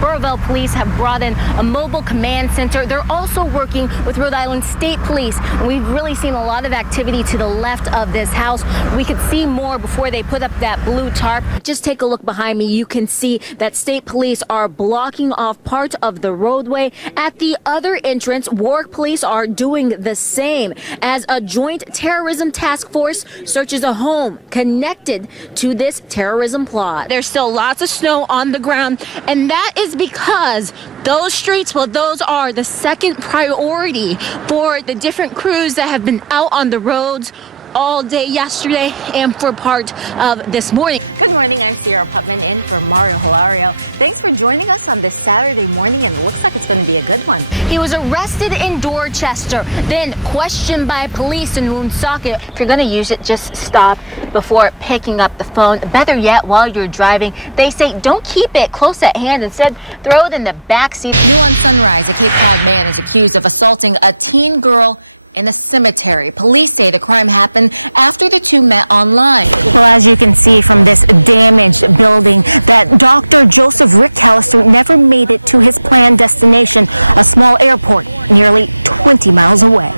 Burrillville Police have brought in a mobile command center. They're also working with Rhode Island State Police. And we've really seen a lot of activity to the left of this house. We could see more before they put up that blue tarp. Just take a look behind me. You can see that state police are blocking off part of the roadway. At the other entrance, Warwick Police are doing the same as a joint terrorism task force searches a home connected to this terrorism plot. There's still lots of snow on the ground, and that is because those streets, well, those are the second priority for the different crews that have been out on the roads all day yesterday and for part of this morning. Good morning, I'm Sierra Putman in for Mario Hilario. Thanks for joining us on this Saturday morning, and it looks like it's going to be a good one. He was arrested in Dorchester, then questioned by police in Woonsocket. If you're going to use it, just stop before picking up the phone. Better yet, while you're driving, they say don't keep it close at hand. Instead, throw it in the back seat. New on Sunrise, a Cape Cod man is accused of assaulting a teen girl in a cemetery. Police say the crime happened after the two met online. Well, as you can see from this damaged building, that Dr. Joseph Rick Callister never made it to his planned destination, a small airport nearly 20 miles away.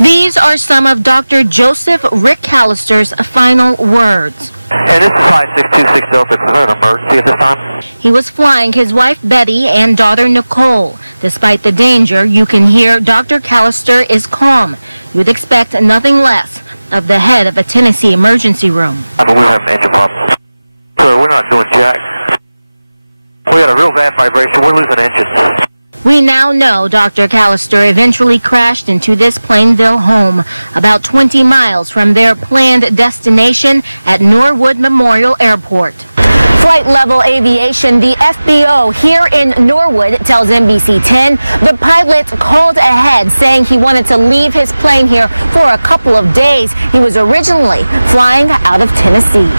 These are some of Dr. Joseph Rick Callister's final words. And this is Flight 626 Delta. Is there an emergency at this time? He was flying his wife Betty and daughter Nicole. Despite the danger, you can hear Dr. Callister is calm. You'd expect nothing less of the head of a Tennessee emergency room. I mean, we have engine problems. So we're not doing jack. We had a real bad vibration. We're losing engines. We now know Dr. Callister eventually crashed into this Plainville home, about 20 miles from their planned destination at Norwood Memorial Airport. Flight Level Aviation, the FBO here in Norwood, tells NBC 10 the pilot called ahead saying he wanted to leave his plane here for a couple of days. He was originally flying out of Tennessee.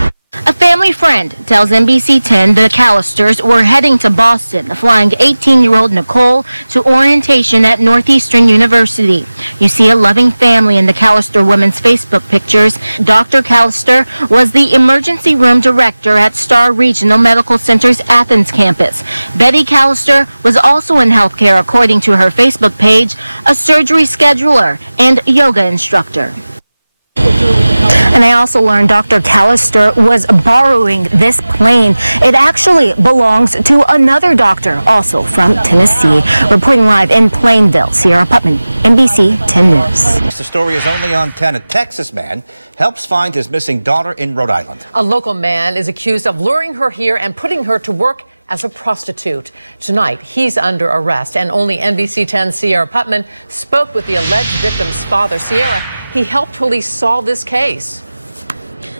A family friend tells NBC 10 the Callisters were heading to Boston, flying 18-year-old Nicole to orientation at Northeastern University. You see a loving family in the Callister women's Facebook pictures. Dr. Callister was the emergency room director at Star Regional Medical Center's Athens campus. Betty Callister was also in healthcare, according to her Facebook page, a surgery scheduler and yoga instructor. And I also learned Dr. Callister was borrowing this plane. It actually belongs to another doctor, also from Tennessee. Reporting live in Plainville, Sierra Putman, NBC 10 News. The story is only on 10. A Texas man helps find his missing daughter in Rhode Island. A local man is accused of luring her here and putting her to work as a prostitute. Tonight, he's under arrest, and only NBC 10's Sierra Putman spoke with the alleged victim's father. Sierra, he helped police solve this case.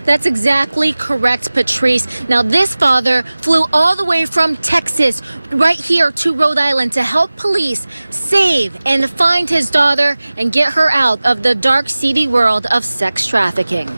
That's exactly correct, Patrice. Now, this father flew all the way from Texas right here to Rhode Island to help police save and find his daughter and get her out of the dark, seedy world of sex trafficking.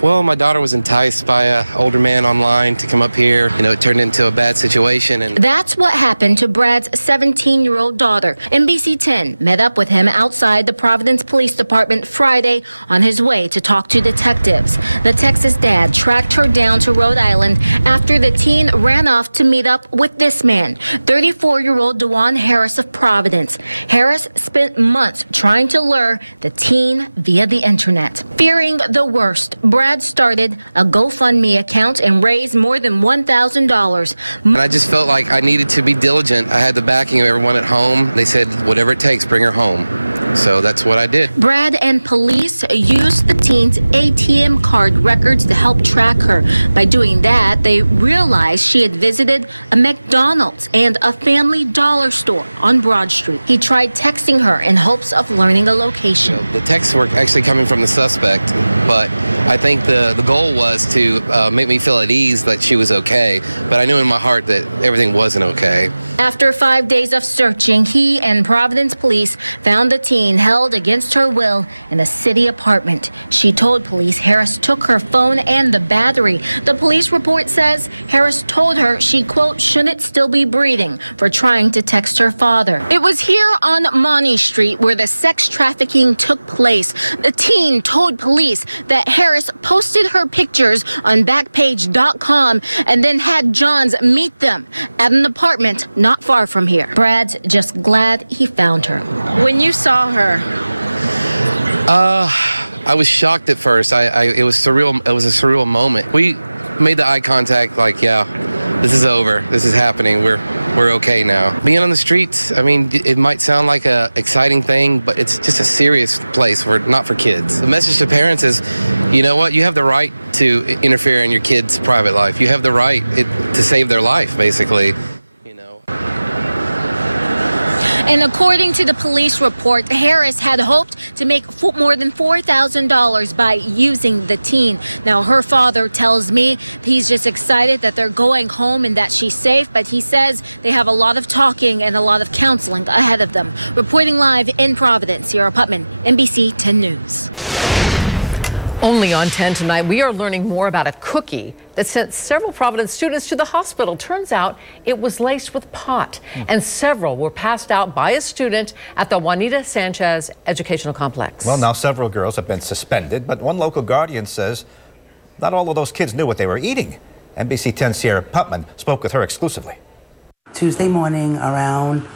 Well, my daughter was enticed by an older man online to come up here. You know, it turned into a bad situation. And that's what happened to Brad's 17-year-old daughter. NBC 10 met up with him outside the Providence Police Department Friday on his way to talk to detectives. The Texas dad tracked her down to Rhode Island after the teen ran off to meet up with this man, 34-year-old DeJuan Harris of Providence. Harris spent months trying to lure the teen via the internet. Fearing the worst, Brad started a GoFundMe account and raised more than $1,000. And I just felt like I needed to be diligent. I had the backing of everyone at home. They said, whatever it takes, bring her home. So that's what I did. Brad and police used the teen's ATM card records to help track her. By doing that, they realized she had visited a McDonald's and a Family Dollar store on Broad Street. He tried texting her in hopes of learning the location. The texts were actually coming from the suspect, but I think the goal was to make me feel at ease that she was okay. But I knew in my heart that everything wasn't okay. After 5 days of searching, he and Providence police found the teen held against her will in a city apartment. She told police Harris took her phone and the battery. The police report says Harris told her she, quote, shouldn't still be breathing for trying to text her father. It was here on Monty Street where the sex trafficking took place. The teen told police that Harris Harris posted her pictures on Backpage.com and then had Johns meet them at an apartment not far from here. Brad's just glad he found her. When you saw her, I was shocked at first. It was surreal. It was a surreal moment. We made the eye contact, like, yeah, this is over. This is happening. We're okay now. Being on the streets, I mean, it might sound like a exciting thing, but it's just a serious place not for kids. The message to parents is, you know what? You have the right to interfere in your kid's private life. You have the right to save their life, basically. And according to the police report, Harris had hoped to make more than $4,000 by using the teen. Now, her father tells me he's just excited that they're going home and that she's safe, but he says they have a lot of talking and a lot of counseling ahead of them. Reporting live in Providence, Sierra Putman, NBC 10 News. Only on 10 tonight, we are learning more about a cookie that sent several Providence students to the hospital. Turns out it was laced with pot, and several were passed out by a student at the Juanita Sanchez Educational Complex. Well, now several girls have been suspended, but one local guardian says not all of those kids knew what they were eating. NBC 10 Sierra Putman spoke with her exclusively. Tuesday morning around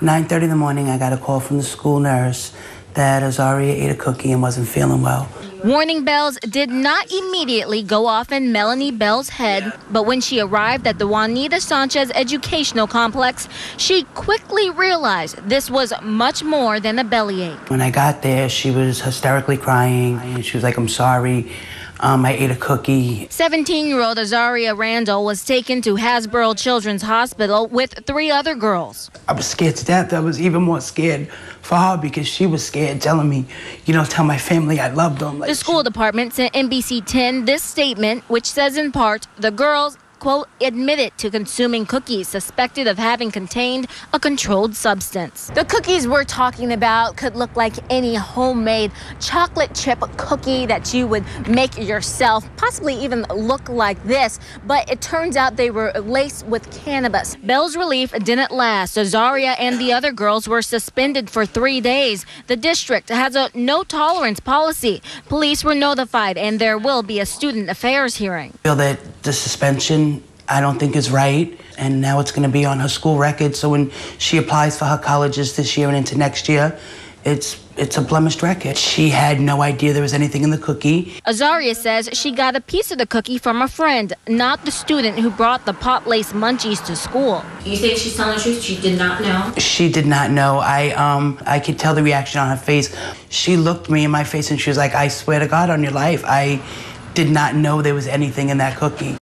9:30 in the morning, I got a call from the school nurse that Azaria ate a cookie and wasn't feeling well. Warning bells did not immediately go off in Melanie Bell's head, but when she arrived at the Juanita Sanchez Educational Complex, she quickly realized this was much more than a bellyache. When I got there, she was hysterically crying, and she was like, "I'm sorry. I ate a cookie." 17-year-old Azaria Randall was taken to Hasbro Children's Hospital with 3 other girls. I was scared to death. I was even more scared for her because she was scared, telling me, tell my family I loved them. The school department sent NBC 10 this statement, which says in part, the girls, quote, admitted to consuming cookies suspected of having contained a controlled substance. The cookies we're talking about could look like any homemade chocolate chip cookie that you would make yourself, possibly even look like this, but it turns out they were laced with cannabis. Bell's relief didn't last. Azaria and the other girls were suspended for 3 days. The district has a no tolerance policy. Police were notified and there will be a student affairs hearing. I feel that the suspension, I don't think is right, and now it's going to be on her school record, so when she applies for her colleges this year and into next year, it's a blemished record. She had no idea there was anything in the cookie. Azaria says she got a piece of the cookie from a friend, not the student who brought the pot-laced munchies to school. You think she's telling the truth? She did not know? She did not know. I could tell the reaction on her face. She looked me in my face and she was like, "I swear to God on your life, I did not know there was anything in that cookie."